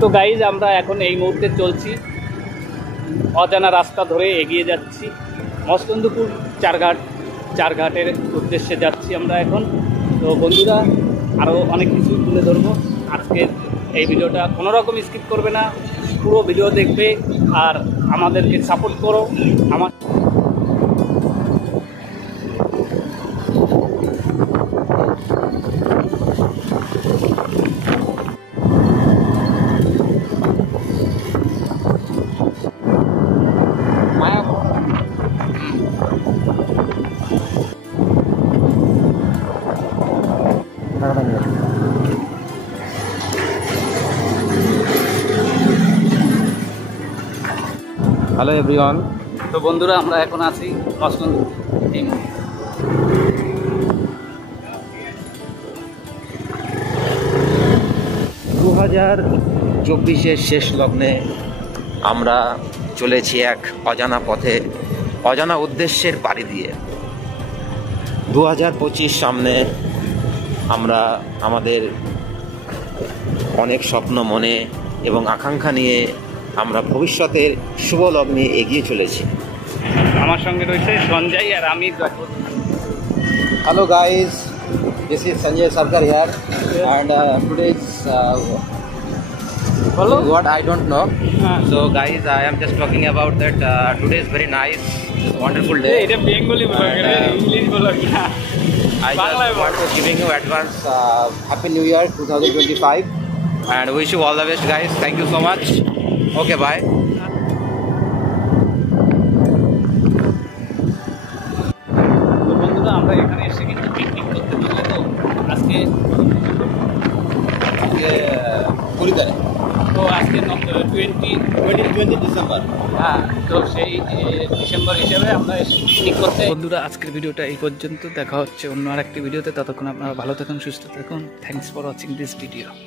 তো গাইজ আমরা এখন এই মুহূর্তে চলছি, অজানা রাস্তা ধরে এগিয়ে যাচ্ছি মস্তন্দপুর চারঘাটের উদ্দেশ্যে যাচ্ছি আমরা এখন। তো বন্ধুরা, আরও অনেক কিছু তুলে ধরবো আজকের এই ভিডিওটা, কোনো রকম স্কিপ করবে না, পুরো ভিডিও দেখবে আর আমাদেরকে সাপোর্ট করো। আমার হ্যালো এভরিওয়ান। তো বন্ধুরা, আমরা এখন আছি মস্তন্দপুর। 2024-এর শেষ লগ্নে আমরা চলেছি এক অজানা পথে, অজানা উদ্দেশ্যের পাড়ি দিয়ে। 2025 সামনে আমরা আমাদের অনেক স্বপ্ন মনে এবং আকাঙ্ক্ষা নিয়ে আমরা ভবিষ্যতের শুভ লগ্নে এগিয়ে চলেছি। আমার সঙ্গে রয়েছে সঞ্জয় আর আমি। Hello guys, this is Sanjay Sarkar here, and today's what I don't know. So guys, I am just talking about that today is very nice, wonderful day. এটা বেঙ্গলি বলা গেলে, ইংলিশ বলা না। I just want to giving you advance Happy New Year 2025 and wish you all the best guys. Thank you so much. Okay, bye. তো বন্ধুরা, আমরা এখানে এসে কিন্তু পিকনিক করতে পারলে তো আজকে 20 তারিখ, তো আজকে 20 ডিসেম্বর। হ্যাঁ, তো সেই ডিসেম্বর হিসেবে আমরা এসে পিকনিক করতে। বন্ধুরা, আজকের ভিডিওটা এই পর্যন্ত, দেখা হচ্ছে অন্য আরেকটি ভিডিওতে। ততক্ষণ আপনারা ভালো থাকুন, সুস্থ থাকুন। Thanks for watching this video.